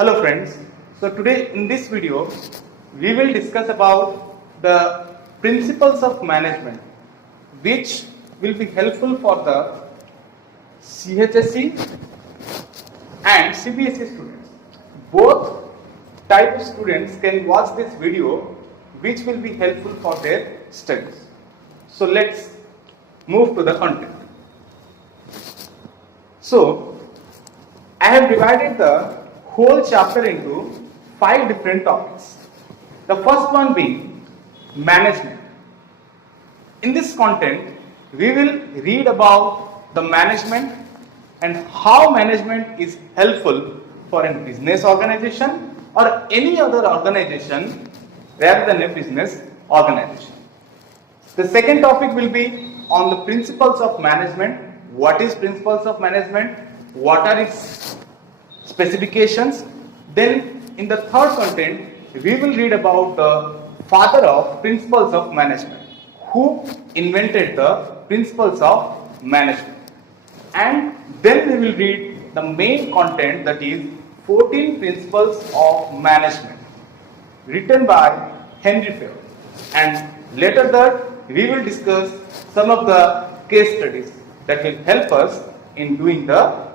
Hello friends, so today in this video we will discuss about the principles of management which will be helpful for the CHSE and CBSE students. Both type of students can watch this video which will be helpful for their studies. So let's move to the content. So I have divided the whole chapter into 5 different topics. The first one being management. In this content, we will read about the management and how management is helpful for a business organization or any other organization rather than a business organization. The second topic will be on the principles of management. What is principles of management? What are its specifications? Then in the third content, we will read about the father of principles of management, who invented the principles of management. And then we will read the main content, that is 14 principles of management, written by Henry Fayol. And later that we will discuss some of the case studies that will help us in doing the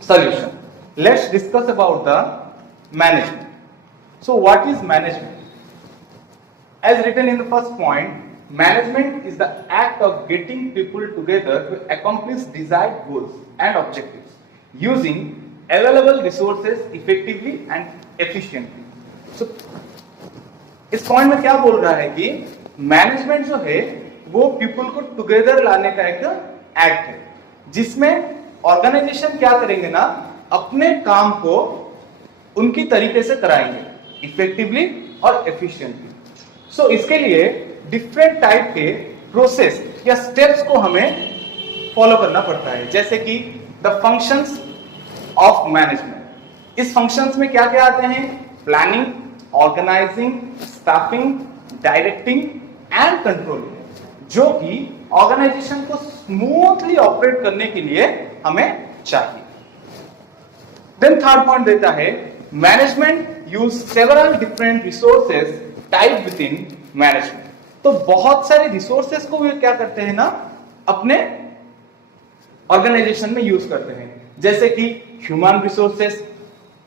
solution. Let's discuss about the management. So what is management? As written in the first point, management is the act of getting people together to accomplish desired goals and objectives using available resources effectively and efficiently. So इस point में क्या बोल रहा है कि management जो है वो पीपल को टुगेदर लाने का एक एक्ट है, जिसमें ऑर्गेनाइजेशन क्या करेंगे ना, अपने काम को उनकी तरीके से कराएंगे इफेक्टिवली और एफिशिएंटली। सो इसके लिए डिफरेंट टाइप के प्रोसेस या स्टेप्स को हमें फॉलो करना पड़ता है, जैसे कि द फंक्शंस ऑफ मैनेजमेंट। इस फंक्शंस में क्या क्या आते हैं? Planning, organising, staffing, directing and controlling, जो कि ऑर्गेनाइजेशन को स्मूथली ऑपरेट करने के लिए हमें चाहिए। देन थर्ड पॉइंट देता है management use several different resources type with in management. तो बहुत सारे रिसोर्सेज को वे क्या करते हैं ना, अपने ऑर्गेनाइजेशन में यूज करते हैं, जैसे कि human resources,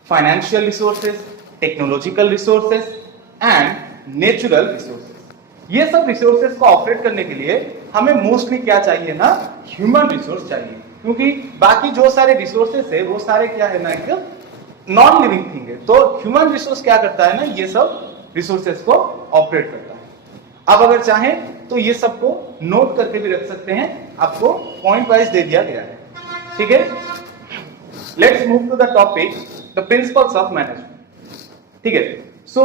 financial resources, technological resources and natural resources. ये सब रिसोर्सेज को ऑपरेट करने के लिए हमें मोस्टली क्या चाहिए ना, ह्यूमन रिसोर्स चाहिए, क्योंकि बाकी जो सारे रिसोर्सेज है वो सारे क्या है ना, एक नॉन लिविंग थिंग है। तो ह्यूमन रिसोर्स क्या करता है ना, ये सब रिसोर्सेज को ऑपरेट करता है। अब अगर चाहें तो ये सबको नोट करके भी रख सकते हैं, आपको पॉइंट वाइज दे दिया गया है, ठीक है। Let's move to the topic the principles of management, ठीक है। सो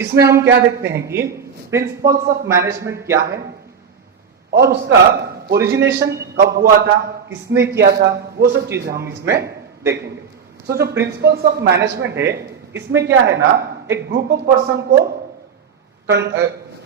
इसमें हम क्या देखते हैं कि प्रिंसिपल्स ऑफ मैनेजमेंट क्या है और उसका ओरिजिनेशन कब हुआ था, किसने किया था, वो सब चीजें हम इसमें देखेंगे। सो जो प्रिंसिपल्स ऑफ मैनेजमेंट है, इसमें क्या है ना, एक ग्रुप ऑफ पर्सन को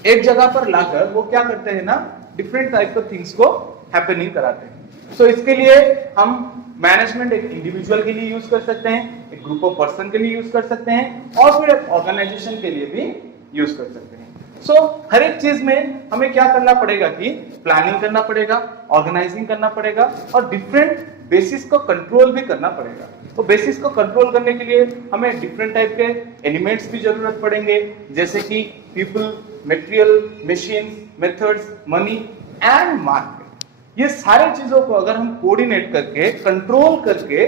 एक जगह पर लाकर वो क्या करते हैं ना, डिफरेंट टाइप ऑफ थिंग्स को हैपनिंग कराते हैं। सो इसके लिए हम मैनेजमेंट एक इंडिविजुअल के लिए यूज कर सकते हैं, एक ग्रुप ऑफ पर्सन के लिए यूज कर सकते हैं, और फिर एक ऑर्गेनाइजेशन के लिए भी यूज कर सकते हैं। सो हर एक चीज में हमें क्या करना पड़ेगा कि प्लानिंग करना पड़ेगा, ऑर्गेनाइजिंग करना पड़ेगा और डिफरेंट बेसिस को कंट्रोल भी करना पड़ेगा। तो बेसिस को कंट्रोल करने के लिए हमें डिफरेंट टाइप के एलिमेंट्स की जरूरत पड़ेंगे, जैसे कि people, material, machines, methods, money and market. ये सारी चीजों को अगर हम कोऑर्डिनेट करके, कंट्रोल करके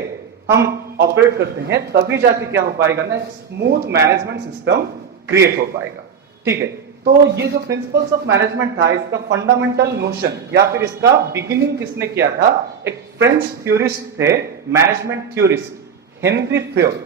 हम ऑपरेट करते हैं, तभी जाके क्या हो पाएगा ना, स्मूथ मैनेजमेंट सिस्टम क्रिएट हो पाएगा, ठीक है। तो ये जो प्रिंसिपल्स ऑफ मैनेजमेंट था, इसका फंडामेंटल नोशन या फिर इसका बिगिनिंग किसने किया था? एक फ्रेंच थ्योरिस्ट थे, मैनेजमेंट थ्योरिस्ट, हेनरी फेयोल,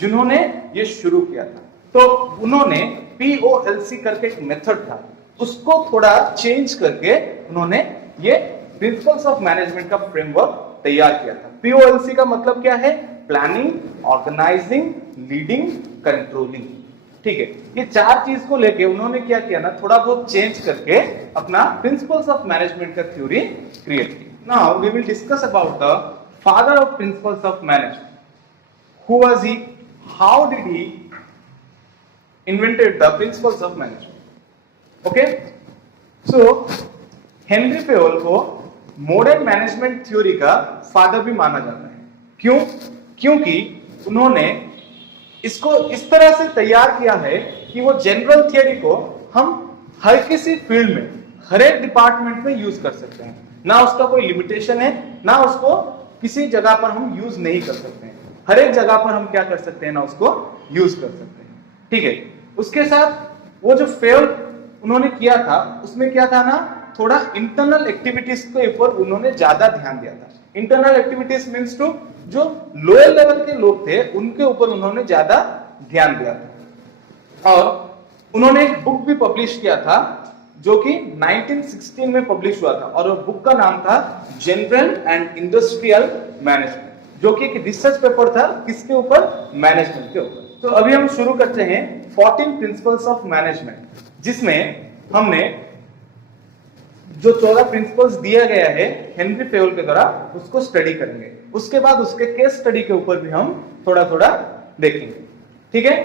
जिन्होंने ये शुरू किया था। तो उन्होंने POLC करके एक मेथड था, उसको थोड़ा चेंज करके उन्होंने ये प्रिंसिपल्स ऑफ मैनेजमेंट का फ्रेमवर्क तैयार किया था। POLC का मतलब क्या है? प्लानिंग, ऑर्गेनाइजिंग, लीडिंग, कंट्रोलिंग, ठीक है। ये चार चीज को लेके उन्होंने क्या किया ना, थोड़ा बहुत चेंज करके अपना प्रिंसिपल्स ऑफ मैनेजमेंट का थ्योरी क्रिएट की। Now we will discuss about the father of principles of management. Who was he? How did he invented the principles of management. Okay, so Henry Fayol को modern management theory का father भी माना जाता है। क्यों? क्योंकि उन्होंने इसको इस तरह से तैयार किया है कि वो जनरल थियरी को हम हर किसी फील्ड में, हर एक डिपार्टमेंट में यूज कर सकते हैं। ना उसका कोई लिमिटेशन है, ना उसको किसी जगह पर हम यूज नहीं कर सकते हैं। हर एक जगह पर हम क्या कर सकते हैं ना, उसको यूज कर सकते हैं। ठीक है, उसके साथ वो जो फेल उन्होंने किया था, उसमें क्या था ना, थोड़ा इंटरनल एक्टिविटीज के ऊपर उन्होंने ज्यादा ध्यान दिया था। इंटरनल एक्टिविटीज मींस टू, जो लोअर लेवल के लोग थे उनके ऊपर उन्होंने ज्यादा ध्यान दिया था। और उन्होंने एक बुक भी पब्लिश किया था जो कि 1916 में पब्लिश हुआ था, और वो बुक का नाम था जनरल एंड इंडस्ट्रियल मैनेजमेंट, जो कि एक रिसर्च पेपर था किसके ऊपर, मैनेजमेंट के ऊपर। तो अभी हम शुरू करते हैं 14 प्रिंसिपल्स ऑफ मैनेजमेंट, जिसमें हमने जो 14 प्रिंसिपल्स दिया गया है हेनरी फेयोल के द्वारा, उसको स्टडी करेंगे। उसके बाद उसके केस स्टडी के ऊपर भी हम थोड़ा थोड़ा देखेंगे। ठीक है,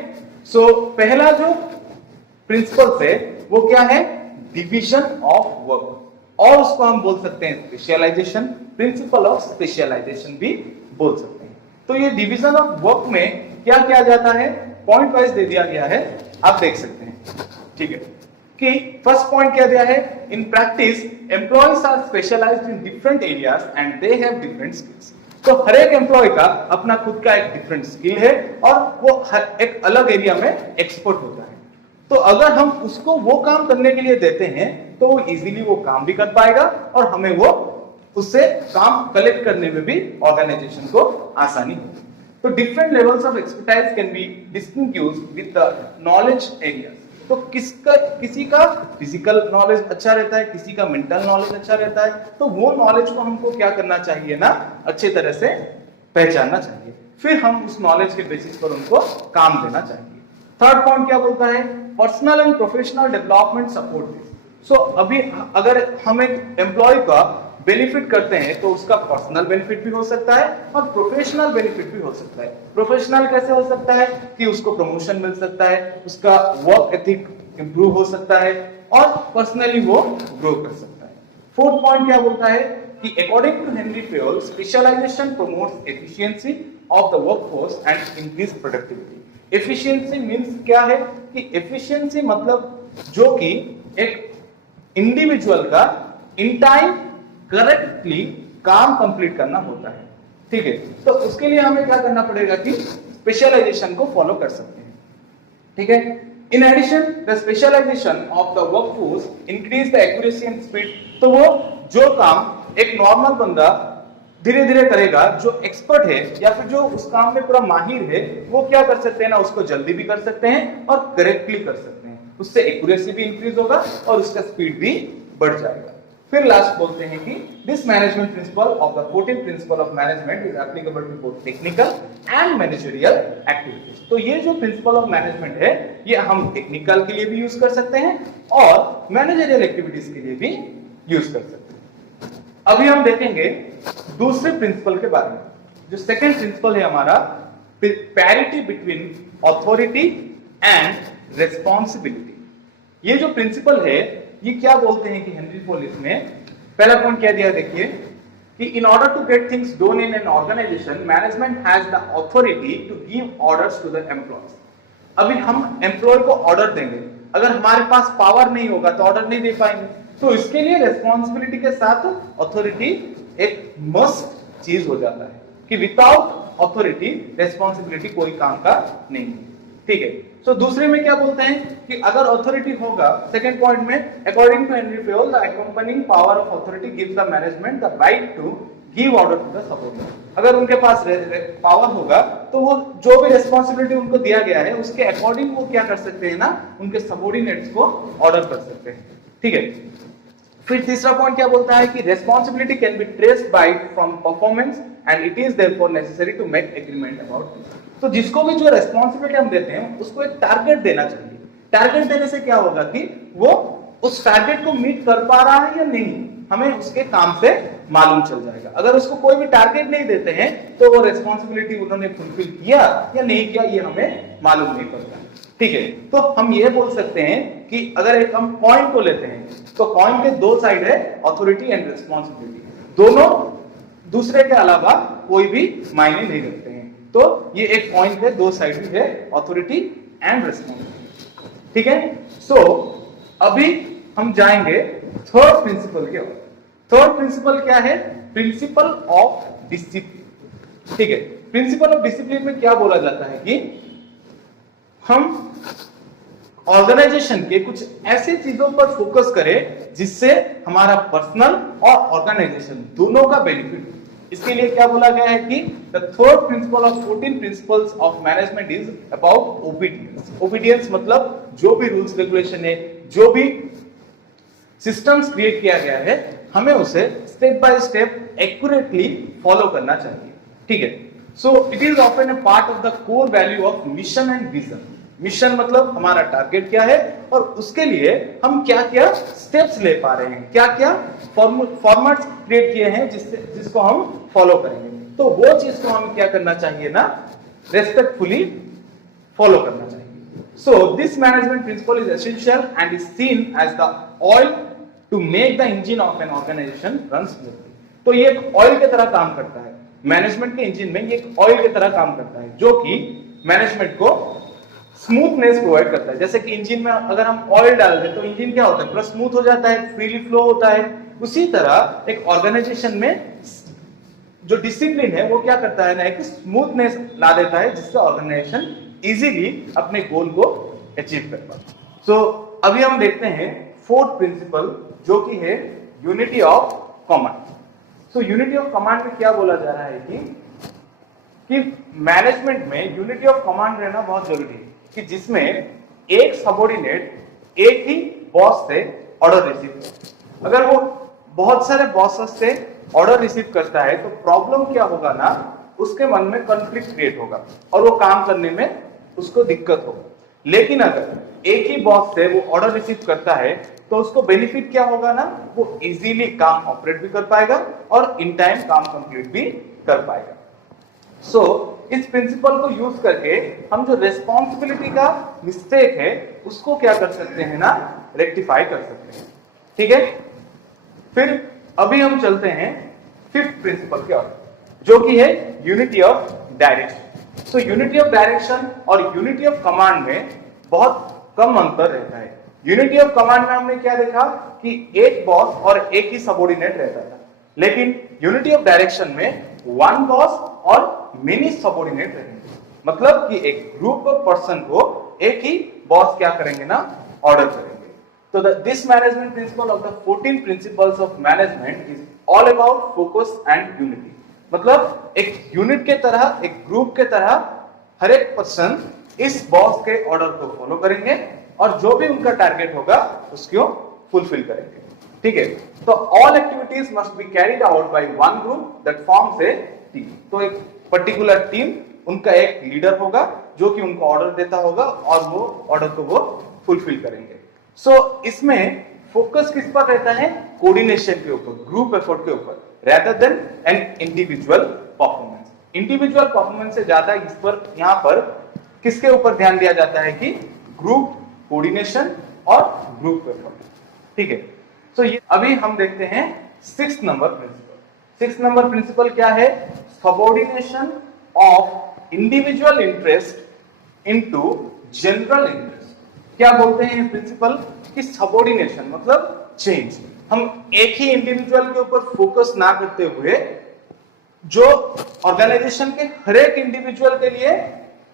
सो पहला जो प्रिंसिपल है वो क्या है, डिवीजन ऑफ वर्क, और उसको हम बोल सकते हैं स्पेशलाइजेशन, प्रिंसिपल ऑफ स्पेशलाइजेशन भी बोल सकते हैं। तो ये डिवीजन ऑफ वर्क में क्या किया जाता है, पॉइंट वाइज दे दिया गया है, आप देख सकते हैं। ठीक है, कि फर्स्ट पॉइंट क्या दिया है, in practice employees are specialised in different areas and they have different skills. तो हर एक एम्प्लॉय का अपना खुद का एक डिफरेंट स्किल है और वो एक अलग एरिया में एक्सपर्ट होता है। तो अगर हम उसको वो काम करने के लिए देते हैं तो वो इजीली वो काम भी कर पाएगा और हमें वो उससे काम कलेक्ट करने में भी ऑर्गेनाइजेशन को आसानी होगी। तो different levels of expertise can be distinguished with the knowledge areas. तो किसी का फिजिकल नॉलेज अच्छा रहता है, किसी का मेंटल नॉलेज अच्छा रहता है, तो वो नॉलेज को हमको क्या करना चाहिए ना, अच्छे तरह से पहचानना चाहिए, फिर हम उस नॉलेज के बेसिस पर उनको काम देना चाहिए। थर्ड पॉइंट क्या बोलता है, personal and professional development support. So अभी अगर हम एक एम्प्लॉय का बेनिफिट करते हैं तो उसका पर्सनल बेनिफिट भी हो सकता है और प्रोफेशनल बेनिफिट भी हो सकता है। प्रोफेशनल कैसे हो सकता है कि उसको प्रमोशन मिल सकता है, उसका वर्क एथिक इंप्रूव हो सकता है और पर्सनली वो ग्रो कर सकता है। फोर्थ पॉइंट क्या बोलता है कि according to Henry Fayol, specialisation promotes efficiency of the workforce and increase productivity. Efficiency means क्या है कि एफिशिएंसी मतलब जो कि एक इंडिविजुअल का इन टाइम करेक्टली काम कंप्लीट करना होता है। ठीक है, तो उसके लिए हमें क्या करना पड़ेगा कि स्पेशलाइजेशन को फॉलो कर सकते हैं। ठीक है, in addition the specialisation of the workforce increase the accuracy and speed. तो वो जो काम एक नॉर्मल बंदा धीरे धीरे करेगा, जो एक्सपर्ट है या फिर जो उस काम में पूरा माहिर है, वो क्या कर सकते हैं ना, उसको जल्दी भी कर सकते हैं और करेक्टली कर सकते हैं। उससे एक्यूरेसी भी इंक्रीज होगा और उसका स्पीड भी बढ़ जाएगा। फिर लास्ट बोलते हैं कि this management principle of the 14 principle of management is applicable to both technical and managerial activities. तो ये जो प्रिंसिपल ऑफ मैनेजमेंट है, ये हम टेक्निकल के लिए भी यूज कर सकते हैं और मैनेजरियल एक्टिविटीज के लिए भी यूज कर सकते हैं। अभी हम देखेंगे दूसरे प्रिंसिपल के बारे में। जो सेकंड प्रिंसिपल है हमारा, parity between authority and responsibility. ये जो प्रिंसिपल है, ये क्या बोलते हैं कि हेनरी फेयोल इसमें पहला पॉइंट क्या दिया, देखिए कि in order to get things done in an organisation, management has the authority to give orders to the employees. अभी हम एम्प्लॉय को ऑर्डर देंगे, अगर हमारे पास पावर नहीं होगा तो ऑर्डर नहीं दे पाएंगे। तो इसके लिए रेस्पॉन्सिबिलिटी के साथ अथॉरिटी एक मस्ट चीज हो जाता है कि विदाउट अथॉरिटी रेस्पॉन्सिबिलिटी कोई काम का नहीं है। ठीक है, तो दूसरे में क्या बोलते हैं कि अगर अथॉरिटी होगा, सेकंड पॉइंट में according to Henry Fayol the accompanying power of authority gives the management the right to give order to the subordinate. अगर उनके पास पावर होगा तो वो जो भी रेस्पॉन्सिबिलिटी उनको दिया गया है उसके अकॉर्डिंग वो क्या कर सकते हैं ना, उनके सबऑर्डिनेट्स को ऑर्डर कर सकते हैं। ठीक है, फिर तीसरा पॉइंट क्या बोलता है कि responsibility can be traced by from performance and it is therefore necessary to make agreement about this. तो जिसको भी जो रेस्पॉन्सिबिलिटी हम देते हैं उसको एक टारगेट देना चाहिए। टारगेट देने से क्या होगा कि वो उस टारगेट को मीट कर पा रहा है या नहीं, हमें उसके काम से मालूम चल जाएगा। अगर उसको कोई भी टारगेट नहीं देते हैं तो वो रिस्पॉन्सिबिलिटी उन्होंने फुलफिल किया या नहीं किया ये हमें मालूम नहीं पड़ता। ठीक है, तो हम ये बोल सकते हैं कि अगर एक हम कॉइन को लेते हैं तो कॉइन के दो साइड है, अथॉरिटी एंड रिस्पॉन्सिबिलिटी। दोनों दूसरे के अलावा कोई भी मायने नहीं रखते हैं। तो ये एक कॉइन के दो साइड भी है, अथॉरिटी एंड रिस्पॉन्सिबिलिटी। ठीक है, सो अभी हम जाएंगे थर्ड प्रिंसिपल की ओर। थर्ड प्रिंसिपल क्या है? Principle of discipline. ठीक है, प्रिंसिपल ऑफ डिसिप्लिन में क्या बोला जाता है कि हम ऑर्गेनाइजेशन के कुछ ऐसी चीजों पर फोकस करें जिससे हमारा पर्सनल और ऑर्गेनाइजेशन दोनों का बेनिफिट। इसके लिए क्या बोला गया है कि the third principle of 14 principles of management is about obedience. Obedience मतलब जो भी रूल्स रेगुलेशन है, जो भी सिस्टम्स क्रिएट किया गया है, हमें उसे step by step accurately follow करना चाहिए। ठीक है, so it is often a part of the core value of mission and vision. Mission मतलब हमारा टारगेट क्या है और उसके लिए हम क्या क्या स्टेप्स ले पा रहे हैं, क्या क्या फॉर्मेट्स क्रिएट किए हैं जिसको हम फॉलो करेंगे। तो वो चीज को हमें क्या करना चाहिए ना, रेस्पेक्टफुली फॉलो करना चाहिए। So this management principle is essential and is seen as the oil to make the engine of an organisation run smoothly. तो ये एक ऑयल की तरह काम करता है। मैनेजमेंट के इंजन में ये एक ऑयल की तरह काम करता है जो कि मैनेजमेंट को स्मूथनेस प्रोवाइड करता है। जैसे कि इंजन में अगर हम ऑयल डाल दें तो इंजन क्या होता है, पूरा स्मूथ हो जाता है, फ्रीली फ्लो होता है। उसी तरह एक ऑर्गेनाइजेशन में जो डिसिप्लिन है वो क्या करता है ना, एक स्मूथनेस ला देता है जिससे ऑर्गेनाइजेशन इजीली अपने गोल को अचीव कर पाता है। सो अभी हम देखते हैं फोर्थ प्रिंसिपल जो कि है unity of command. So unity of command में क्या बोला जा रहा है कि मैनेजमेंट में यूनिटी ऑफ कमांड रहना बहुत जरूरी है कि जिसमें एक सबऑर्डिनेट एक ही बॉस से ऑर्डर रिसीव करे। अगर वो बहुत सारे बॉसेस से ऑर्डर रिसीव करता है तो प्रॉब्लम क्या होगा ना, उसके मन में कॉन्फ्लिक्ट क्रिएट होगा और वो काम करने में उसको दिक्कत होगा। लेकिन अगर एक ही बॉस से वो ऑर्डर रिसीव करता है तो उसको बेनिफिट क्या होगा ना, वो इजीली काम ऑपरेट भी कर पाएगा और इन टाइम काम कंप्लीट भी कर पाएगा। सो इस प्रिंसिपल को यूज करके हम जो रेस्पॉन्सिबिलिटी का मिस्टेक है उसको क्या कर सकते हैं ना, रेक्टिफाई कर सकते हैं। ठीक है, फिर अभी हम चलते हैं फिफ्थ प्रिंसिपल की ओर जो कि है unity of direction. So unity of direction और यूनिटी ऑफ कमांड में बहुत कम अंतर रहता है। यूनिटी ऑफ कमांड में हमने क्या देखा कि एक बॉस और एक ही सबऑर्डिनेट रहता था, लेकिन यूनिटी ऑफ डायरेक्शन में वन बॉस और मेनी सबऑर्डिनेट रहेंगे। मतलब कि एक ग्रुप ऑफ पर्सन को एक ही बॉस क्या करेंगे ना, ऑर्डर करेंगे। तो this management principle of the 14 principles of management is all about focus and unity. मतलब एक यूनिट के तरह, एक ग्रुप के तरह हर एक पर्सन इस बॉस के ऑर्डर को फॉलो करेंगे और जो भी उनका टारगेट होगा उसको फुलफिल करेंगे। ठीक है, तो all activities must be carried out by one group that forms a team. तो एक पर्टिकुलर टीम, उनका एक लीडर होगा जो कि उनको ऑर्डर देता होगा और वो ऑर्डर को वो फुलफिल करेंगे। सो इसमें फोकस किस पर रहता है, कोऑर्डिनेशन के ऊपर, ग्रुप एफर्ट के ऊपर, rather than an individual performance। Individual performance से ज्यादा इस पर, यहाँ पर किसके ऊपर ध्यान दिया जाता है कि ग्रुप कोऑर्डिनेशन और ग्रुप एफर्ट। ठीक है, तो ये अभी हम देखते हैं sixth number principle. Sixth number principle क्या है, subordination of individual interest into general interest. क्या बोलते हैं ये प्रिंसिपल कि सबऑर्डिनेशन मतलब चेंज। हम एक ही इंडिविजुअल के ऊपर फोकस ना करते हुए जो ऑर्गेनाइजेशन के हर एक इंडिविजुअल के लिए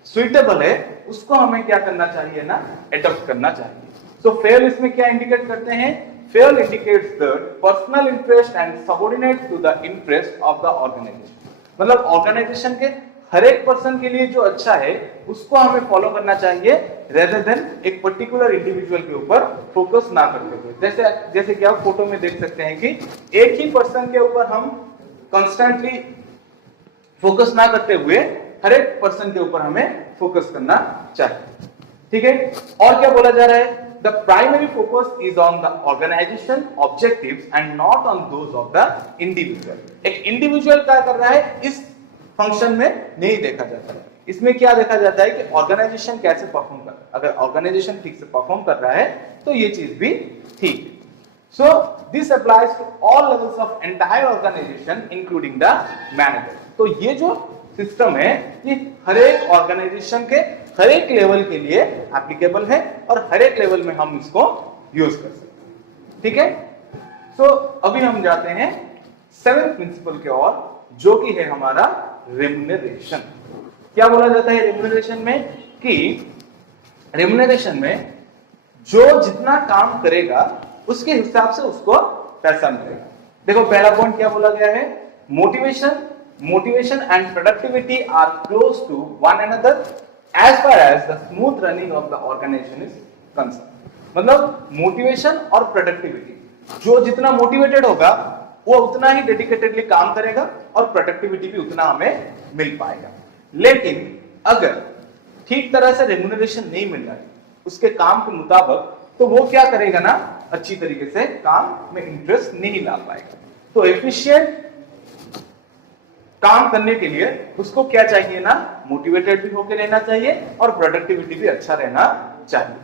सुइटेबल है उसको हमें क्या करना चाहिए ना, एडॉप्ट करना चाहिए। सो फेल इसमें क्या इंडिकेट करते हैं, Fayol indicates the personal interest and subordinate to the interest of the organisation. मतलब ऑर्गेनाइजेशन के हर एक पर्सन के लिए जो अच्छा है उसको हमें फॉलो करना चाहिए, रेदर देन एक पर्टिकुलर इंडिविजुअल के ऊपर फोकस ना करते हुए। जैसे कि आप फोटो में देख सकते हैं कि एक ही पर्सन के ऊपर हम कॉन्स्टेंटली फोकस ना करते हुए हर एक पर्सन के ऊपर हमें फोकस करना चाहिए। ठीक है, और क्या बोला जा रहा है the primary focus is on the organization objectives and not on those of the individual. एक इंडिविजुअल क्या कर रहा है इस फंक्शन में नहीं देखा जाता है, इसमें क्या देखा जाता है कि ऑर्गेनाइजेशन कैसे परफॉर्म कर रहा है, अगर ऑर्गेनाइजेशन ठीक से परफॉर्म कर रहा है तो ये चीज भी ठीक है. So this applies to all levels of entire organization including the manager. तो ये जो सिस्टम है ये हर एक ऑर्गेनाइजेशन के हर एक लेवल के लिए एप्लीकेबल है और हर एक लेवल में हम इसको यूज कर सकते हैं. ठीक है. सो अभी हम जाते हैं सेवेंथ प्रिंसिपल की ओर, जो कि है हमारा रेम्युनरेशन. क्या बोला जाता है रेम्युनरेशन में कि रेम्युनरेशन में जो जितना काम करेगा उसके हिसाब से उसको पैसा मिलेगा. देखो पहला पॉइंट क्या बोला गया है, motivation and productivity are close to one another as far as the smooth running of the organization is concerned. मतलब मोटिवेशन और प्रोडक्टिविटी, जो जितना मोटिवेटेड होगा वो उतना ही डेडिकेटेडली काम करेगा और प्रोडक्टिविटी भी उतना हमें मिल पाएगा. लेकिन अगर ठीक तरह से रेम्युनरेशन नहीं मिल रहा है उसके काम के मुताबिक, तो वो क्या करेगा ना, अच्छी तरीके से काम में इंटरेस्ट नहीं ला पाएगा. तो एफिशिएंट काम करने के लिए उसको क्या चाहिए ना, मोटिवेटेड भी होकर रहना चाहिए और प्रोडक्टिविटी भी अच्छा रहना चाहिए.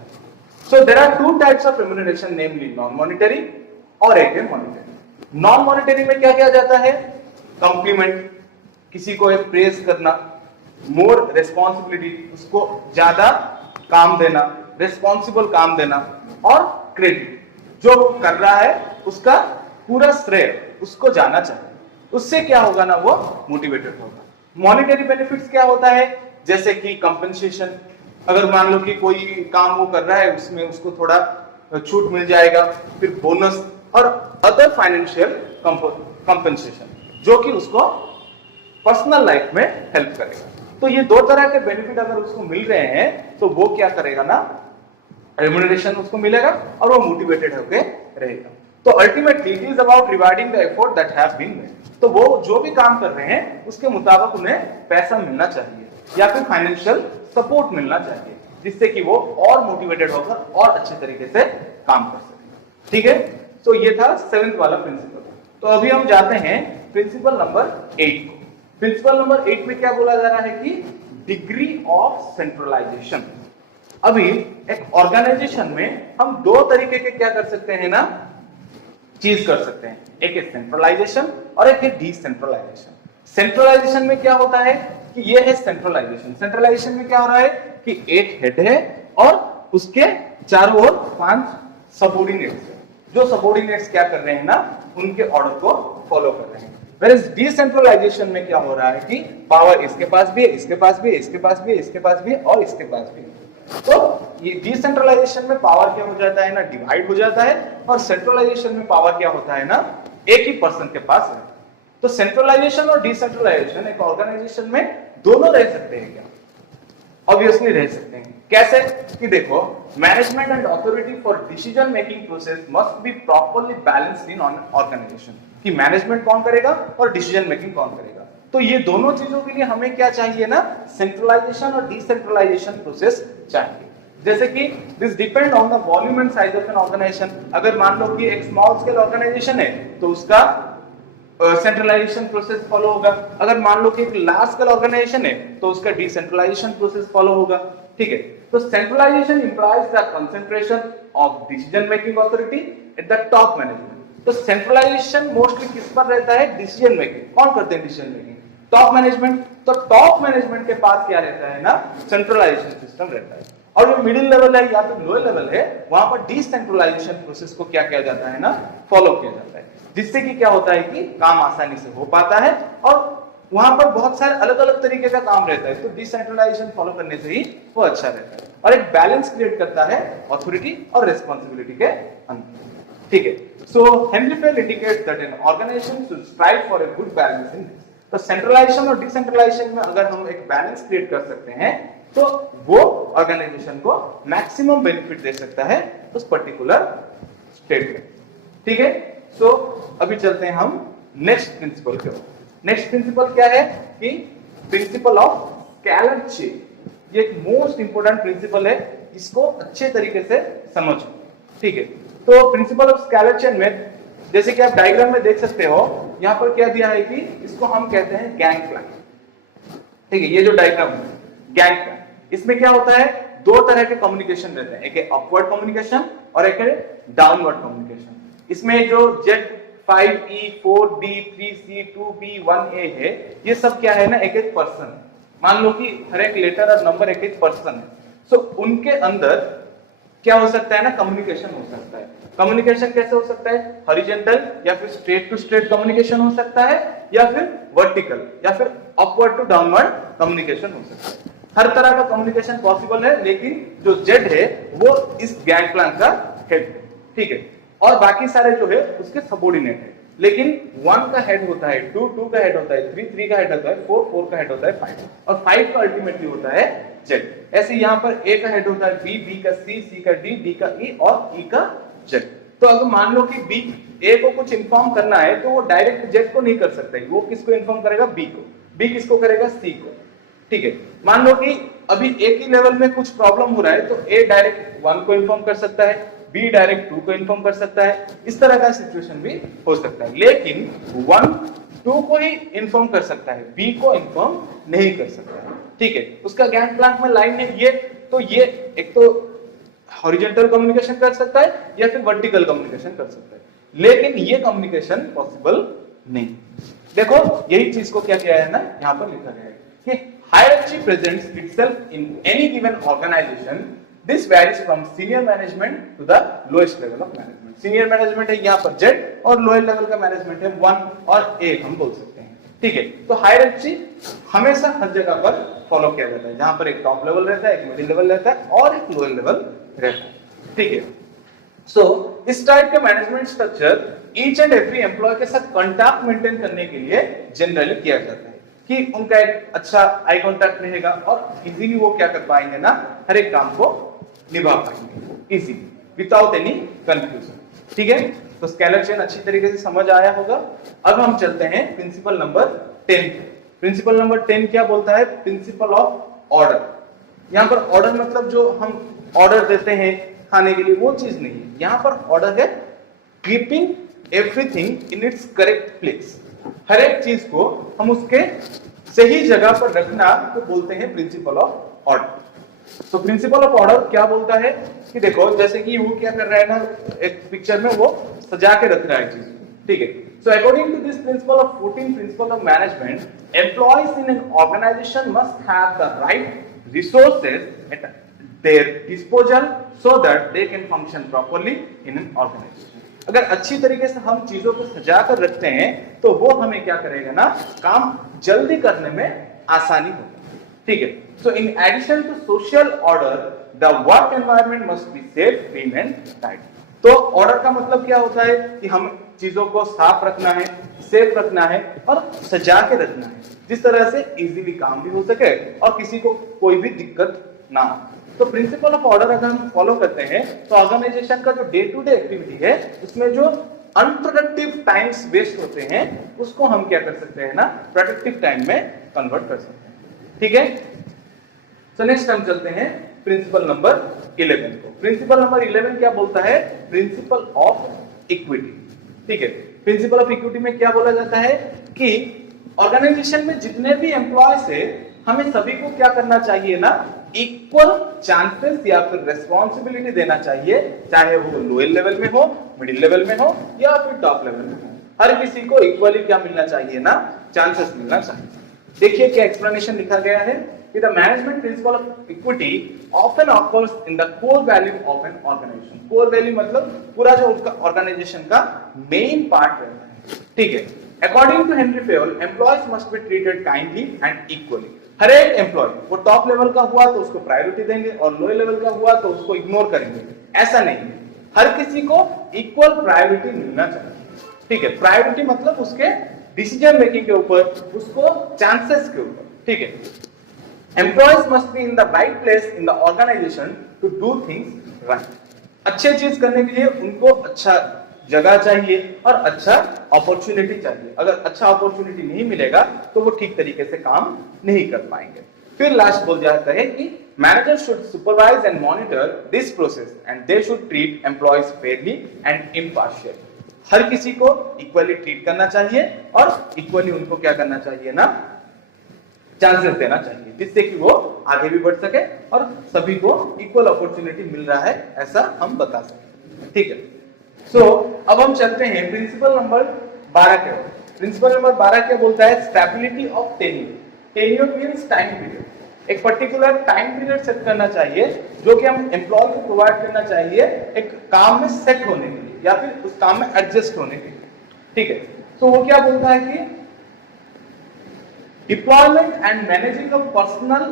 So there are two types of remuneration, namely non monetary और एक है मॉनिटरी. नॉन मॉनिटरी में क्या किया जाता है, कॉम्प्लीमेंट, किसी को एक प्रेज करना, मोर रिस्पॉन्सिबिलिटी, उसको ज्यादा काम देना, रिस्पॉन्सिबल काम देना, और क्रेडिट, जो कर रहा है उसका पूरा श्रेय उसको जाना चाहिए. उससे क्या होगा ना, वो मोटिवेटेड होगा. मॉनिटरी बेनिफिट्स क्या होता है, जैसे कि कंपनसेशन, अगर मान लो कि कोई काम वो कर रहा है उसमें उसको थोड़ा छूट मिल जाएगा, फिर बोनस और अदर फाइनेंशियल कंपनसेशन जो कि उसको पर्सनल लाइफ में हेल्प करेगा. तो ये दो तरह के बेनिफिट अगर उसको मिल रहे हैं तो वो क्या करेगा ना, रेम्युनरेशन उसको मिलेगा और वो मोटिवेटेड होकर रहेगा. तो ultimately it is about rewarding the effort that have been made. तो वो जो भी काम कर रहे हैं उसके मुताबिक उन्हें पैसा मिलना चाहिए या फिर फाइनेंशियल सपोर्ट मिलना चाहिए, जिससे कि वो और मोटिवेटेड होकर और अच्छे तरीके से काम कर सके. ठीक है. तो ये था सेवेंथ वाला प्रिंसिपल. तो अभी हम जाते हैं प्रिंसिपल नंबर 8 को. प्रिंसिपल नंबर 8 में क्या बोला जा रहा है कि डिग्री ऑफ सेंट्रलाइजेशन. अभी एक ऑर्गेनाइजेशन में हम दो तरीके के क्या कर सकते हैं ना, चीज कर सकते हैं. एक है सेंट्रलाइजेशन और एक है डिसेंट्रलाइजेशन. सेंट्रलाइजेशन में क्या होता है कि ये है सेंट्रलाइजेशन. सेंट्रलाइजेशन में क्या हो रहा है कि एक हेड है और उसके चारों ओर 5 सबऑर्डिनेट्स हैं, जो सबऑर्डिनेट्स क्या कर रहे हैं ना, उनके ऑर्डर को फॉलो कर रहे हैं. Whereas डिसेंट्रलाइजेशन में क्या हो रहा है कि पावर इसके पास भी है, इसके पास भी है, इसके पास भी है, इसके पास भी है और इसके पास भी है. तो ये डिसेंट्रलाइजेशन में पावर क्या हो जाता है ना, डिवाइड हो जाता है, और सेंट्रलाइजेशन में पावर क्या होता है ना, एक ही पर्सन के पास है. तो सेंट्रलाइजेशन और डिसेंट्रलाइजेशन एक ऑर्गेनाइजेशन में दोनों रह सकते हैं क्या, ऑब्वियसली रह सकते हैं. कैसे कि देखो, management and authority for decision making process must be properly balanced in organisation. कि मैनेजमेंट कौन करेगा और डिसीजन मेकिंग कौन करेगा. तो ये दोनों चीजों के लिए हमें क्या चाहिए ना, सेंट्रलाइजेशन और डिसेंट्रलाइजेशन प्रोसेस चाहिए. जैसे कि this depend on the volume and size of an organisation. अगर मान लो कि एक स्मॉल स्केल ऑर्गेनाइजेशन है तो उसका सेंट्रलाइजेशन प्रोसेस फॉलो होगा. अगर मान लो कि एक लार्ज स्केल ऑर्गेनाइजेशन है तो उसका डिसेंट्रलाइजेशन प्रोसेस फॉलो होगा. ठीक है. तो centralisation implies the concentration of decision making authority at the top management. तो सेंट्रलाइजेशन मोस्टली किस पर रहता है, डिसीजन मेकिंग. कौन करते हैं डिसीजन मेकिंग, टॉप मैनेजमेंट. तो टॉप मैनेजमेंट के पास क्या रहता है ना, सेंट्रलाइजेशन सिस्टम रहता है. और जो मिडिल लेवल है या फिर लोअर लेवल है, वहां पर डिसेंट्रलाइजेशन प्रोसेस को क्या किया जाता है ना, फॉलो किया जाता है. जिससे कि क्या होता है कि काम आसानी से हो पाता है और वहां पर बहुत सारे अलग अलग तरीके का काम रहता है. तो डिसेंट्रलाइजेशन फॉलो करने से ही वो अच्छा रहता है और एक बैलेंस क्रिएट करता है अथॉरिटी और रिस्पॉन्सिबिलिटी के अंदर. ठीक है. So Henry Fell indicates that an organization should strive for a good balance in this. तो सेंट्रलाइजेशन और डिसेंट्रलाइजेशन में अगर हम एक बैलेंस क्रिएट कर सकते हैं तो वो ऑर्गेनाइजेशन को मैक्सिमम बेनिफिट दे सकता है उस पर्टिकुलर स्टेट में. ठीक है. सो अभी चलते हैं हम नेक्स्ट प्रिंसिपल की ओर. नेक्स्ट प्रिंसिपल क्या है कि प्रिंसिपल ऑफ स्केलर चेन. ये एक मोस्ट इंपोर्टेंट प्रिंसिपल है. इसको अच्छे तरीके से समझो, ठीक है। तो प्रिंसिपल ऑफ स्केलर चेन में जैसे कि आप डायग्राम में देख सकते हो, यहां पर क्या दिया है कि इसको हम कहते हैं गैंग प्लान, ठीक है। ये जो डायग्राम है गैंग प्लान, इसमें क्या होता है, दो तरह के कम्युनिकेशन रहते हैं, एक है अपवर्ड कम्युनिकेशन और एक है डाउनवर्ड कम्युनिकेशन। इसमें जो Z5E 4D 3C 2B 1A है, ये सब क्या है ना, एक एक पर्सन है। मान लो कि हर एक लेटर और नंबर एक एक पर्सन है, सो उनके अंदर क्या हो सकता है ना, कम्युनिकेशन हो सकता है। कम्युनिकेशन कैसे हो सकता है, हॉरिजॉन्टल या फिर स्ट्रेट टू स्ट्रेट कम्युनिकेशन हो सकता है, या फिर वर्टिकल या फिर अपवर्ड टू डाउनवर्ड कम्युनिकेशन हो सकता है। हर तरह का कम्युनिकेशन पॉसिबल है, लेकिन जो जेड है वो इस गैंग प्लान का हेड है, ठीक है। और बाकी सारे जो है उसके सबऑर्डिनेट है, लेकिन 1 का हेड होता है 2, 2 का हेड होता है 3, 3 का हेड होता है 4, 4 का हेड होता है 5 और 5 का अल्टीमेटली होता है जेड। ऐसे यहाँ पर ए का हेड होता है बी, बी का सी, सी का डी, डी का ई और ई का जेड। तो अगर मान लो कि बी ए को कुछ इन्फॉर्म करना है तो वो डायरेक्ट जेड को नहीं कर सकता है, वो किसको इन्फॉर्म करेगा, बी को, बी किसको करेगा, सी को, ठीक है। मान लो कि अभी एक ही लेवल में कुछ प्रॉब्लम हो रहा है तो ए डायरेक्ट 1 को इन्फॉर्म कर सकता है, बी डायरेक्ट 2 को इन्फॉर्म कर सकता है, इस तरह का सिचुएशन भी हो सकता है। लेकिन 1 2 को ही इन्फॉर्म कर सकता है, बी को इन्फॉर्म नहीं कर सकता है, ठीक है। उसका गैंग प्लान में लाइन है ये, तो ये एक तो हॉरिजॉन्टल कम्युनिकेशन कर सकता है या फिर वर्टिकल कम्युनिकेशन कर सकता है, लेकिन ये कम्युनिकेशन पॉसिबल नहीं। देखो यही चीज को क्या किया है ना, यहाँ पर लिखा गया है कि hierarchy presents itself in any given organization. This varies from senior management to the lowest level of management. Senior management है यहाँ पर Z और lower level का management है 1 और A हम बोल सकते हैं, ठीक है। तो hierarchy हमेशा हर जगह पर फॉलो किया जाता है, जहां पर एक टॉप लेवल रहता है, एक मिडिल लेवल रहता है और एक लोअर लेवल रहता है, ठीक है। सो इस टाइप का management structure each and every employee के साथ कॉन्टैक्ट मेंटेन करने के लिए जनरली किया जाता है कि उनका एक अच्छा आई कांटेक्ट रहेगा और इजीली वो क्या कर पाएंगे ना, हर एक काम को निभा पाएंगे इजीली विदाउट एनी कंफ्यूजन, ठीक है। तो स्केलर चेन अच्छी तरीके से समझ आया होगा। अब हम चलते हैं प्रिंसिपल नंबर 10। प्रिंसिपल नंबर 10 क्या बोलता है, प्रिंसिपल ऑफ ऑर्डर। यहाँ पर ऑर्डर मतलब जो हम ऑर्डर देते हैं खाने के लिए वो चीज नहीं है, यहाँ पर ऑर्डर है keeping everything in its correct place. हर एक चीज को हम उसके सही जगह पर रखना तो बोलते हैं प्रिंसिपल ऑफ ऑर्डर। तो प्रिंसिपल ऑफ ऑर्डर क्या बोलता है कि देखो जैसे कि वो क्या कर रहा है ना, एक पिक्चर में वो सजा के रख रहा है चीज, ठीक है। So according to this principle of 14 principle of management, employees in an organization must have the right resources at their disposal so that they can function properly in an organization. अगर अच्छी तरीके से हम चीजों को सजा कर रखते हैं तो वो हमें क्या करेगा ना, काम जल्दी करने में आसानी होगी, ठीक है। So in addition to social order, the work environment must be safe, clean and tidy. तो ऑर्डर का मतलब क्या होता है कि हम चीजों को साफ रखना है, सेफ रखना है और सजा के रखना है, जिस तरह से इजीली काम भी हो सके और किसी को कोई भी दिक्कत ना हो। तो प्रिंसिपल ऑफ ऑर्डर अगर हम फॉलो करते हैं तो ऑर्गेनाइजेशन का जो डे टू डे एक्टिविटी है उसमें जो अनप्रोडक्टिव टाइम्स वेस्ट होते हैं उसको हम क्या कर सकते हैं ना, प्रोडक्टिव टाइम में कन्वर्ट कर सकते हैं, ठीक है। सो नेक्स्ट हम चलते हैं प्रिंसिपल नंबर 11 को। प्रिंसिपल नंबर 11 क्या बोलता है, प्रिंसिपल ऑफ इक्विटी, ठीक है। प्रिंसिपल ऑफ इक्विटी में क्या बोला जाता है कि ऑर्गेनाइजेशन में जितने भी एम्प्लॉयज है हमें सभी को क्या करना चाहिए ना, इक्वल चांसेस या फिर रेस्पॉन्सिबिलिटी देना चाहिए, चाहे वो लोअर लेवल में हो, मिडिल लेवल में हो या फिर टॉप लेवल में हो। हर किसी को इक्वली क्या मिलना चाहिए ना, चांसेस मिलना चाहिए। देखिए क्या एक्सप्लेनेशन लिखा गया है कि the management principle of equity often occurs in the core value of an organization. core value मतलब पूरा जो उसका ऑर्गेनाइजेशन का मेन पार्ट रहता है, ठीक है। According to Henry Fayol, employees must be treated kindly and equally. हर एक एम्प्लॉय वो टॉप लेवल का हुआ तो उसको प्रायोरिटी देंगे और लोअर लेवल का हुआ तो उसको इग्नोर करेंगे, ऐसा नहीं है। हर किसी को इक्वल प्रायोरिटी मिलना चाहिए, ठीक है। प्रायोरिटी मतलब उसके डिसीजन मेकिंग के ऊपर, उसको चांसेस के ऊपर, ठीक है। Employees must be in the right place in the organization to do things right. अच्छे चीज करने के लिए उनको अच्छा जगह चाहिए और अच्छा अपॉर्चुनिटी चाहिए। अगर अच्छा अपॉर्चुनिटी नहीं मिलेगा तो वो ठीक तरीके से काम नहीं कर पाएंगे। फिर लास्ट बोल जाता है कि manager should supervise and monitor this process and they should treat employees fairly and impartial. हर किसी को इक्वली ट्रीट करना चाहिए और इक्वली उनको क्या करना चाहिए ना, चांसेस देना चाहिए, जिससे कि वो आगे भी बढ़ सके और सभी को इक्वल अपॉर्चुनिटी मिल रहा है, ऐसा हम बता सकते। ठीक है, सो अब हम चलते हैं प्रिंसिपल नंबर 12 के ओर। प्रिंसिपल नंबर 12 क्या बोलता है? Stability of tenure. Tenure means time period. एक पर्टिकुलर टाइम पीरियड सेट करना चाहिए जो कि हम एम्प्लॉय को प्रोवाइड करना चाहिए एक काम में सेट होने के लिए या फिर उस काम में एडजस्ट होने के लिए। ठीक है, तो वो क्या बोलता है कि deployment and managing of personnel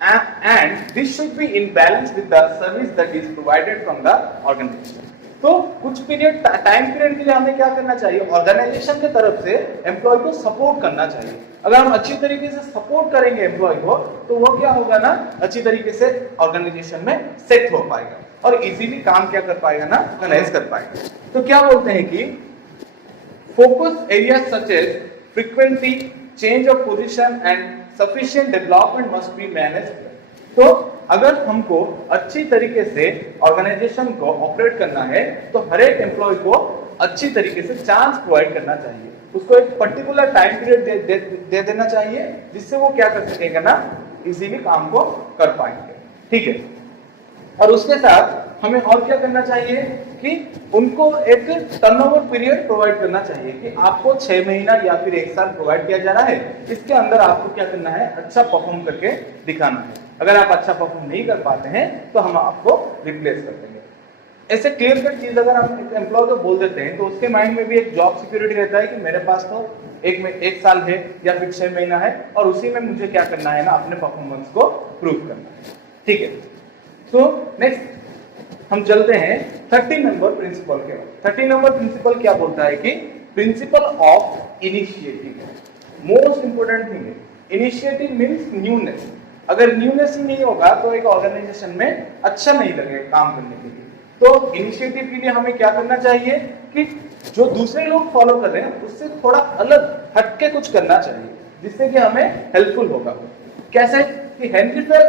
and this should be in balance with the service that is provided from the organization। तो कुछ पीरियड टाइम पीरियड के लिए हमें क्या करना चाहिए? ऑर्गेनाइजेशन की तरफ से एम्प्लॉय को सपोर्ट करना चाहिए। अगर हम अच्छी तरीके से सपोर्ट करेंगे एम्प्लॉय को तो वो क्या होगा ना, अच्छी तरीके से ऑर्गेनाइजेशन में सेट हो पाएगा और इजीली काम क्या कर पाएगा ना, ऑर्गेनाइज कर पाएगा। तो क्या बोलते हैं कि focus area such as frequently change of position and sufficient development must be managed। तो अगर हमको अच्छी तरीके से ऑर्गेनाइजेशन को ऑपरेट करना है तो हर एक एम्प्लॉय को अच्छी तरीके से चांस प्रोवाइड करना चाहिए, उसको एक पर्टिकुलर टाइम पीरियड दे देना चाहिए जिससे वो क्या कर सकेगा ना, इजीली काम को कर पाएंगे। ठीक है, और उसके साथ हमें और क्या करना चाहिए कि उनको एक टर्नओवर पीरियड प्रोवाइड करना चाहिए कि आपको 6 महीना या फिर 1 साल प्रोवाइड किया जा रहा है, इसके अंदर आपको क्या करना है, अच्छा परफॉर्म करके दिखाना है। अगर आप अच्छा परफॉर्म नहीं कर पाते हैं तो हम आपको रिप्लेस कर देंगे। ऐसे क्लियर कट चीज अगर हम एम्प्लॉय को बोल देते हैं तो उसके माइंड में भी एक जॉब सिक्योरिटी रहता है कि मेरे पास तो एक साल है या फिर 6 महीना है और उसी में मुझे क्या करना है ना, अपने परफॉर्मेंस को प्रूव करना है। ठीक है, तो नेक्स्ट हम चलते हैं 30 नंबर प्रिंसिपल के बाद। 30 नंबर प्रिंसिपल क्या बोलता है कि principle of initiative. Most important thing है, इनिशिएटिव मींस न्यूनेस। अगर न्यूनेस ही नहीं होगा तो एक ऑर्गेनाइजेशन में अच्छा नहीं लगेगा काम करने के लिए। तो इनिशिएटिव के लिए हमें क्या करना चाहिए कि जो दूसरे लोग फॉलो कर रहे हैं उससे थोड़ा अलग हटके कुछ करना चाहिए जिससे कि हमें हेल्पफुल होगा। कैसे कि Henry fail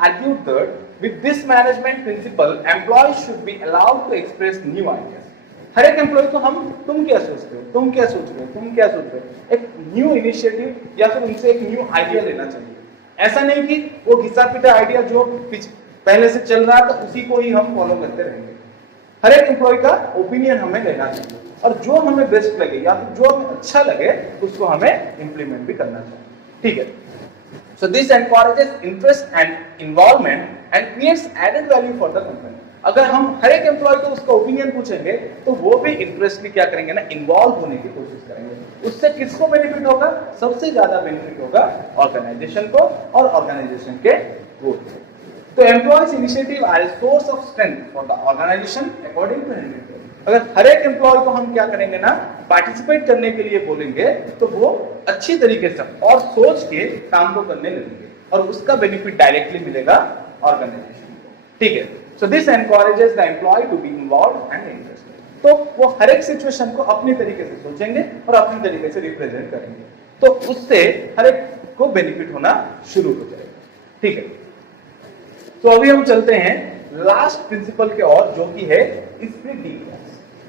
argued that with this management principle employees should be allowed to express new ideas। हर एक एम्प्लॉय को हम तुम क्या सोचते हो, तुम क्या सोच रहे हो, तुम क्या सोच रहे हो, एक न्यू इनिशिएटिव या फिर उनसे एक न्यू आइडिया लेना चाहिए। ऐसा नहीं कि वो घिसा पिटा आइडिया जो पहले से चल रहा था उसी को ही हम फॉलो करते रहेंगे। हर एक एम्प्लॉय का ओपिनियन हमें लेना चाहिए और जो हमें बेस्ट लगे या फिर जो हमें अच्छा लगे उसको हमें इंप्लीमेंट भी करना चाहिए। ठीक है, so this encourages interest and involvement and creates added value for the company। अगर हम हर एक एम्प्लॉय को उसका ओपिनियन पूछेंगे तो वो भी इंटरेस्ट भी क्या करेंगे ना, इन्वॉल्व होने की कोशिश करेंगे। उससे किसको बेनिफिट होगा? सबसे ज्यादा बेनिफिट होगा ऑर्गेनाइजेशन को और ऑर्गेनाइजेशन के ग्रोथ को। तो employees initiative are a source of strength for the organisation according to Henry Fayol. अगर हर एक एम्प्लॉय को हम क्या करेंगे ना, पार्टिसिपेट करने के लिए बोलेंगे तो वो अच्छी तरीके से और सोच के काम को करने लगेंगे और उसका बेनिफिट डायरेक्टली मिलेगा ऑर्गेनाइजेशन को। ठीक है, so this encourages the employee to be involved and interested. तो वो हर एक सिचुएशन को अपनी तरीके से सोचेंगे और अपनी तरीके से रिप्रेजेंट करेंगे, तो उससे हर एक को बेनिफिट होना शुरू हो जाएगा। ठीक है, तो अभी हम चलते हैं लास्ट प्रिंसिपल के और जो कि है स्पिरिट डी क्लॉज।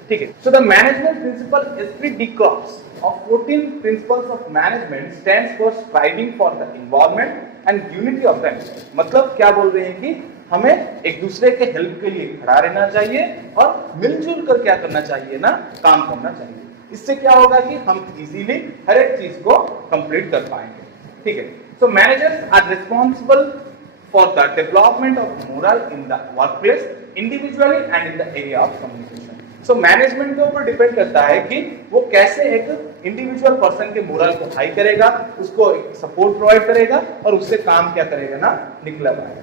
ठीक है, so the management principle spirit de corps of 14 principles of management stands for striving for the involvement and unity of the employees। मतलब क्या बोल रहे हैं कि हमें एक दूसरे के हेल्प के लिए खड़ा रहना चाहिए और मिलजुल कर क्या करना चाहिए ना, काम करना चाहिए। इससे क्या होगा कि हम इजीली हर एक चीज को कंप्लीट कर पाएंगे। ठीक है, so managers are responsible for the development of morale in the workplace individually and in the area of communication. So management के ऊपर डिपेंड करता है कि वो कैसे एक इंडिविजुअल पर्सन के मोरल को हाई करेगा, उसको सपोर्ट प्रोवाइड करेगा और उससे काम क्या करेगा ना, निकला पाएगा।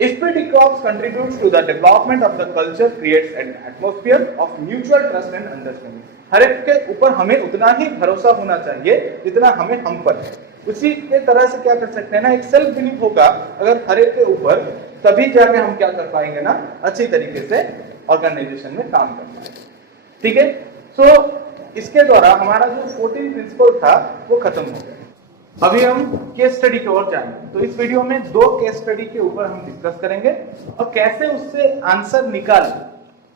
Spirit Corps contributes to the development of the culture, creates an atmosphere of mutual trust and understanding। हर एक के ऊपर हमें उतना ही भरोसा होना चाहिए जितना हमें हम पर है। उसी के तरह से क्या कर सकते हैं ना, एक सेल्फ बिलीफ होगा अगर हर एक के ऊपर, तभी जाके हम क्या कर पाएंगे ना, अच्छी तरीके से ऑर्गेनाइजेशन में काम कर पाएंगे। ठीक है, सो इसके द्वारा हमारा जो 14 प्रिंसिपल था वो खत्म हो गया। अभी हम केस स्टडी की ओर जाएंगे। तो इस वीडियो में 2 केस स्टडी के ऊपर हम डिस्कस करेंगे और कैसे उससे आंसर निकाल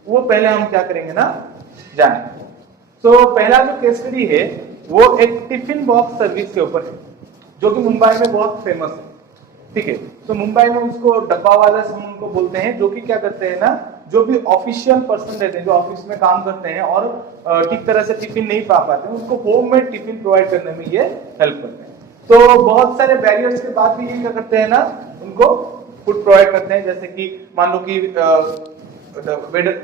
वो पहले हम क्या करेंगे ना जानेंगे। तो पहला जो केस स्टडी है वो एक टिफिन बॉक्स सर्विस के ऊपर है जो कि मुंबई में बहुत फेमस है। ठीक है, तो मुंबई में उसको डब्बा वाला हम उनको बोलते हैं, जो कि क्या करते हैं ना, जो भी ऑफिशियल पर्सन रहते हैं जो ऑफिस में काम करते हैं और ठीक तरह से टिफिन नहीं पा पाते हैं, उनको होममेड टिफिन प्रोवाइड करने में ये हेल्प करते हैं। तो बहुत सारे बैरियर्स के बाद भी ये क्या करते हैं ना, उनको फूड प्रोवाइड करते हैं। जैसे कि मान लो कि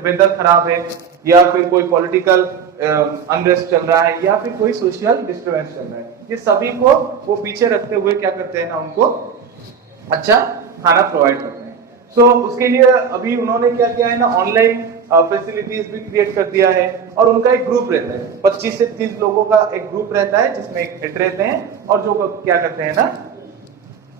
वेदर खराब है या फिर कोई पॉलिटिकल अनरेस्ट चल रहा है या फिर कोई सोशल डिस्टर्बेंस चल रहा है, ये सभी को वो पीछे रखते हुए क्या करते हैं ना, उनको अच्छा खाना प्रोवाइड करते हैं। सो उसके लिए अभी उन्होंने क्या किया है ना, ऑनलाइन फैसिलिटीज भी क्रिएट कर दिया है और उनका एक ग्रुप रहता है, 25 से 30 लोगों का एक ग्रुप रहता है जिसमें एक हेड रहते हैं और जो क्या करते हैं ना,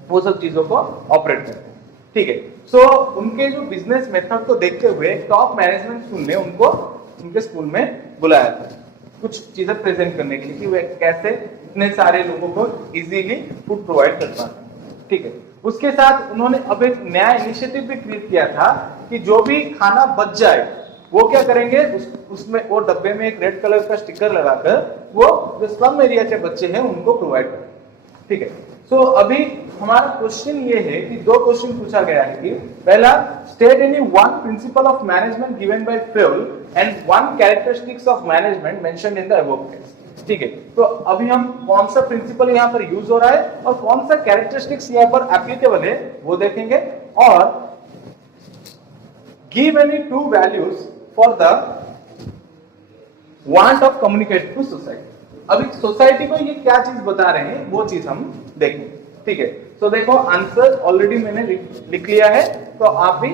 वो सब चीजों को ऑपरेट करते हैं। ठीक है, सो उनके जो बिजनेस मेथड को देखते हुए टॉप मैनेजमेंट स्कूल ने उनको उनके स्कूल में बुलाया था कुछ चीजें प्रेजेंट करने के लिए कि वे कैसे इतने सारे लोगों को इजीली फूड प्रोवाइड कर पाते हैं। ठीक है, उसके साथ उन्होंने अब एक नया इनिशिएटिव भी क्रिएट किया था कि जो भी खाना बच जाए वो क्या करेंगे, उसमें वो डब्बे में एक रेड कलर का स्टिकर लगाकर वो जो स्लम एरिया के बच्चे हैं उनको प्रोवाइड करें। ठीक है, सो अभी हमारा क्वेश्चन ये है कि 2 क्वेश्चन पूछा गया है कि पहला, state any one principle of management given by Fayol and one characteristics of management mentioned in the above case. ठीक है, तो अभी हम कौन सा प्रिंसिपल यहाँ पर यूज हो रहा है और कौन सा कैरेक्टरिस्टिक्स यहाँ पर एप्लीकेबल है वो देखेंगे, और give any 2 values for the want of communicate to society. अभी सोसाइटी को ये क्या चीज बता रहे हैं वो चीज हम देखेंगे। ठीक है, तो देखो आंसर ऑलरेडी मैंने लिख लिया है तो आप भी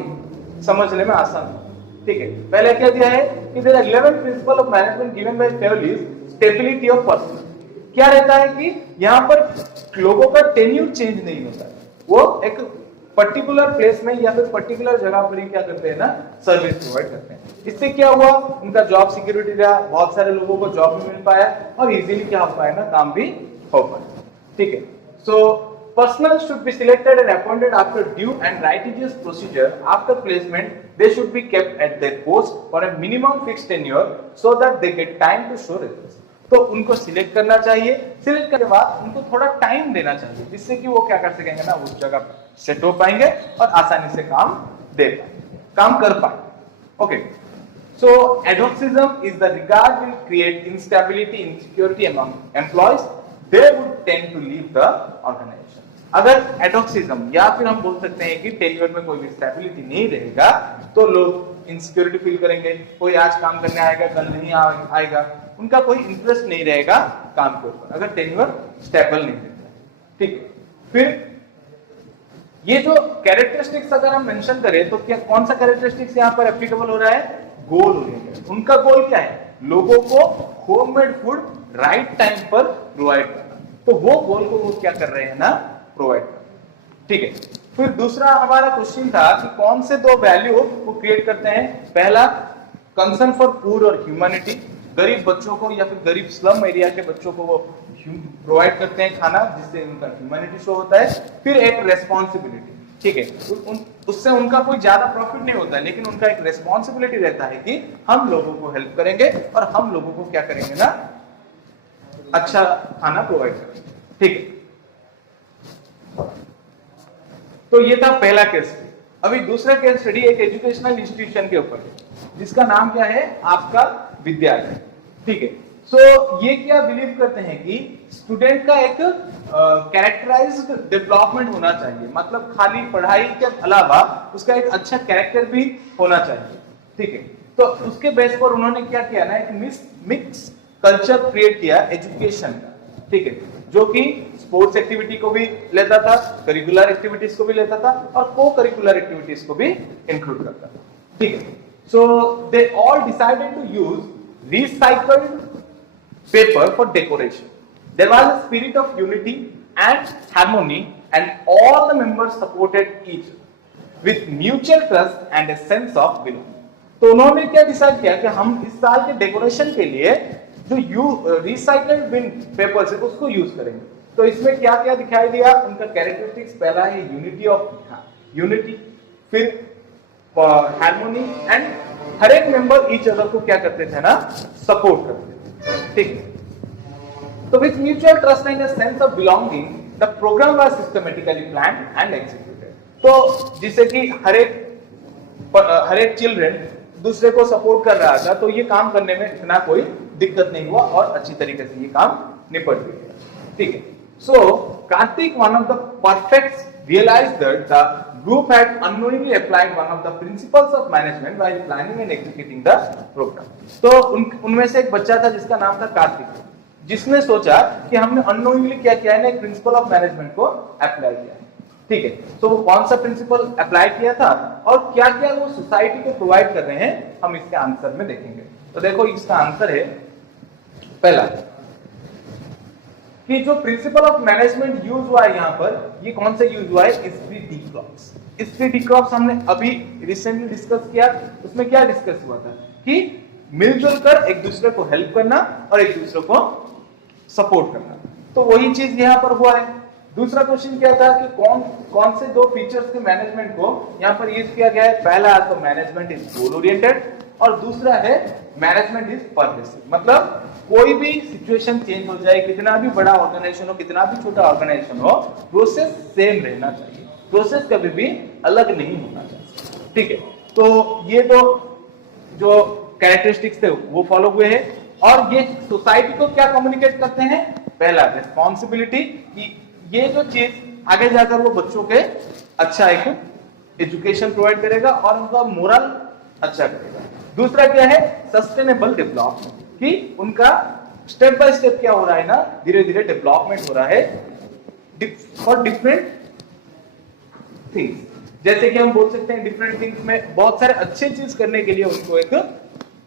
समझने में आसान है। ठीक है, पहले क्या दिया है कि there are 11 principle of management given by Fayol is stability of person. क्या रहता है कि यहाँ पर लोगों का टेन्यूर चेंज नहीं होता है, वो एक पर्टिकुलर प्लेस में या फिर पर्टिकुलर जगह पर ही क्या करते हैं ना, सर्विस प्रोवाइड करते हैं। इससे क्या हुआ, उनका जॉब सिक्योरिटी रहा, बहुत सारे लोगों को जॉब भी मिल पाया और इजीली क्या हो पाया ना, काम भी हो पाया। ठीक है, सो personnel should be selected and appointed after due and righteous procedure. After placement, they should be kept at their post for a minimum fixed tenure so that they get time to show results. तो उनको select करना चाहिए, select करने के बाद उनको थोड़ा time देना चाहिए जिससे कि वो क्या कर सकेंगे ना, उस जगह पर सेट हो पाएंगे और आसानी से काम दे पाएंगे, काम कर पाएंगे। Okay, so adhocism is the regard will create instability, insecurity among employees. They would tend to leave the organization. अगर एडॉक्सिज्म या फिर हम बोल सकते हैं कि टेन्योर में कोई भी स्टेबिलिटी नहीं रहेगा तो लोग इनसिक्योरिटी फील करेंगे, कोई आज काम करने आएगा कल नहीं आएगा, उनका कोई इंटरेस्ट नहीं रहेगा काम के ऊपर अगर टेन्योर स्टेबल नहीं रहता। ठीक है, फिर ये जो कैरेक्टरिस्टिक्स अगर हम मेंशन करें तो क्या कौन सा कैरेक्टरिस्टिक्स यहाँ पर एप्लीकेबल हो रहा है, गोल ओरिएंटेड। उनका गोल क्या है, लोगों को होममेड फूड राइट टाइम पर प्रोवाइड करना, तो वो गोल को वो क्या कर रहे हैं ना, प्रोवाइड करना। ठीक है, फिर दूसरा हमारा क्वेश्चन था कि कौन से 2 वैल्यू वो क्रिएट करते हैं। पहला, कंसर्न फॉर पुअर और ह्यूमैनिटी, गरीब बच्चों को या फिर गरीब स्लम एरिया के बच्चों को वो प्रोवाइड करते हैं खाना जिससे उनका ह्यूमैनिटी शो होता है। फिर एक रेस्पॉन्सिबिलिटी, ठीक है, उससे उनका कोई ज्यादा प्रॉफिट नहीं होता है लेकिन उनका एक रेस्पॉन्सिबिलिटी रहता है कि हम लोगों को हेल्प करेंगे और हम लोगों को क्या करेंगे ना, अच्छा खाना प्रोवाइड करेंगे। ठीक है, तो ये था पहला केस स्टडी। अभी दूसरा केस स्टडी एक एजुकेशनल इंस्टीट्यूशन के ऊपर है जिसका नाम क्या है, आपका विद्यालय। ठीक है, सो ये क्या बिलीव करते हैं कि स्टूडेंट का एक कैरेक्टराइज्ड डेवलपमेंट होना चाहिए, मतलब खाली पढ़ाई के अलावा उसका एक अच्छा कैरेक्टर भी होना चाहिए। ठीक है, तो उसके बेस पर उन्होंने क्या किया ना, एक मिक्स कल्चर क्रिएट किया एजुकेशन का। ठीक है, जो कि स्पोर्ट्स एक्टिविटी को भी लेता था, करिकुलर एक्टिविटीज को भी लेता था और को करिकुलर एक्टिविटीज को भी इंक्लूड करता था। ठीक है, so they all decided to use recycled paper for decoration. There was a spirit of unity and harmony and all the members supported each other with mutual trust and a sense of belonging. तो उन्होंने क्या decide किया कि हम इस साल के decoration के लिए जो रिसाइकल्ड बिन पेपर्स है उसको यूज करेंगे। तो इसमें क्या क्या दिखाई दिया, उनका कैरेक्टरिस्टिक्स, पहला है यूनिटी, फिर हार्मोनी एंड हर एक मेंबर ईच अदर को क्या करते थे ना, सपोर्ट करते थे, ठीक है। तो with mutual trust and a sense of belonging the programme was systematically planned and executed. तो जिससे कि हर एक चिल्ड्रन दूसरे को सपोर्ट कर रहा था, तो ये काम करने में इतना कोई दिक्कत नहीं हुआ और अच्छी तरीके से ये काम निपट गया, ठीक है। So Karthik, one of the prefects, realized that the group had unknowingly applied one of the principles of management while planning and executing the program. तो उनमें से एक बच्चा था जिसका नाम था कार्तिक, जिसने सोचा कि हमने अननोइंगली क्या किया है ना, एक प्रिंसिपल ऑफ मैनेजमेंट को अप्लाई किया है, ठीक है। तो वो कौन सा प्रिंसिपल अप्लाई किया था और क्या क्या वो सोसाइटी को प्रोवाइड कर रहे हैं, हम इसके आंसर में देखेंगे। तो देखो इसका आंसर है पहला कि जो प्रिंसिपल ऑफ मैनेजमेंट यूज हुआ है यहाँ पर, ये कौन से यूज हुआ है, स्पीडी क्रॉप्स हमने अभी रिसेंटली डिस्कस किया। उसमें क्या डिस्कस हुआ था कि मिलजुल कर एक दूसरे को हेल्प करना और एक दूसरे को सपोर्ट करना, तो वही चीज यहाँ पर हुआ है। दूसरा क्वेश्चन क्या था कि कौन से दो फीचर्स के मैनेजमेंट को यहाँ पर यूज किया गया है। पहला तो मैनेजमेंट इज गोल ओरिएंटेड और दूसरा है मैनेजमेंट इज परवेसिव, मतलब कोई भी सिचुएशन चेंज हो जाए, कितना भी बड़ा ऑर्गेनाइजेशन हो, कितना भी छोटा ऑर्गेनाइजेशन हो, प्रोसेस सेम रहना चाहिए, प्रोसेस कभी भी अलग नहीं होना चाहिए, ठीक है। तो ये तो जो कैरेक्टरिस्टिक्स थे वो फॉलो हुए हैं और ये सोसाइटी को क्या कम्युनिकेट करते हैं, पहला रिस्पॉन्सिबिलिटी, कि ये जो चीज आगे जाकर वो बच्चों के अच्छा एक एजुकेशन प्रोवाइड करेगा और उनका मोरल अच्छा करेगा। दूसरा क्या है, सस्टेनेबल डेवलपमेंट, कि उनका स्टेप बाय स्टेप क्या हो रहा है ना, धीरे धीरे डेवलपमेंट हो रहा है फॉर डिफरेंट थिंग्स। जैसे कि हम बोल सकते हैं डिफरेंट थिंग्स में बहुत सारे अच्छे चीज करने के लिए उनको एक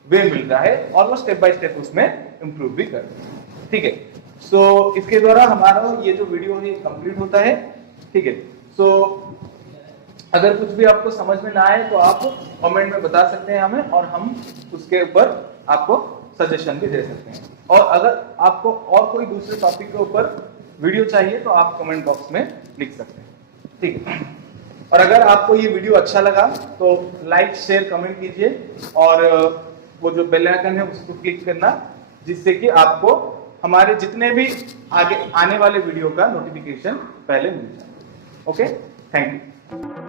वे मिल रहा है और वो स्टेप बाय स्टेप उसमें इंप्रूव भी कर रहे हैं, ठीक है। सो इसके द्वारा हमारा ये जो वीडियो है कंप्लीट होता है, ठीक है। सो अगर कुछ भी आपको समझ में ना आए तो आप कमेंट में बता सकते हैं हमें और हम उसके ऊपर आपको सजेशन भी दे सकते हैं। और अगर आपको और कोई दूसरे टॉपिक के ऊपर वीडियो चाहिए तो आप कमेंट बॉक्स में लिख सकते हैं, ठीक है। और अगर आपको ये वीडियो अच्छा लगा तो लाइक शेयर कमेंट कीजिए और वो जो बेल आइकन है उसको क्लिक करना, जिससे कि आपको हमारे जितने भी आगे आने वाले वीडियो का नोटिफिकेशन पहले मिल जाए। Okay, thank you.